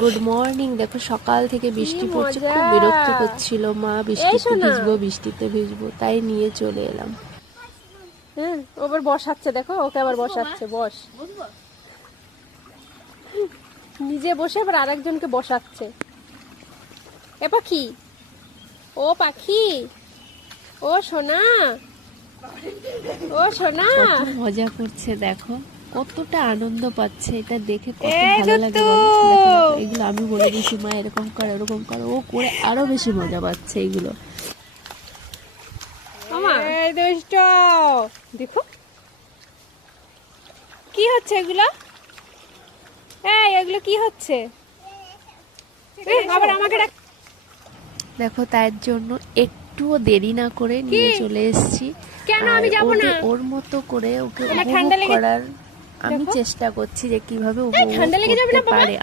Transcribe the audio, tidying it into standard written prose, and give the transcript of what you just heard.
Good morning. দেখো সকাল থেকে বৃষ্টি পড়ছে, খুব বিরক্ত করছিল মা, বৃষ্টিতে ভিজবো বৃষ্টিতে ভিজবো, তাই নিয়ে চলে এলাম। হ্যাঁ, ও আবার বসাচ্ছে, দেখো ওকে আবার বসাচ্ছে। বস, নিজে বসে আবার আরেকজনকে বসাচ্ছে। এ পাখি, ও পাখি, ও সোনা, ও সোনা, কত মজা করছে দেখো, কতটা আনন্দ পাচ্ছে, এটা দেখে কত এই ভালো লাগে দুত্তু। বলো। দেখো দেখো, এগুলো আমি বলে দিয়েছি মা এরকম কর এরকম কর, ও করে আরো বেশি মজা পাচ্ছে এগুলো। এই দুষ্ট, দেখো কি হচ্ছে এগুলো। এই এগুলো কি হচ্ছে? আবার আমাকে ডাক। দেখো তার জন্য একটুও দেরি না করে নিয়ে চলে এসেছি। কেন আর আমি যাবো না? ওর মতো করে ওকে আমার ঠান্ডা উপভোগ লেগে, করার আমি চেষ্টা করছি যে কিভাবে ঠান্ডা উপভোগ লেগে যাবে করতে না বাবা? পারে।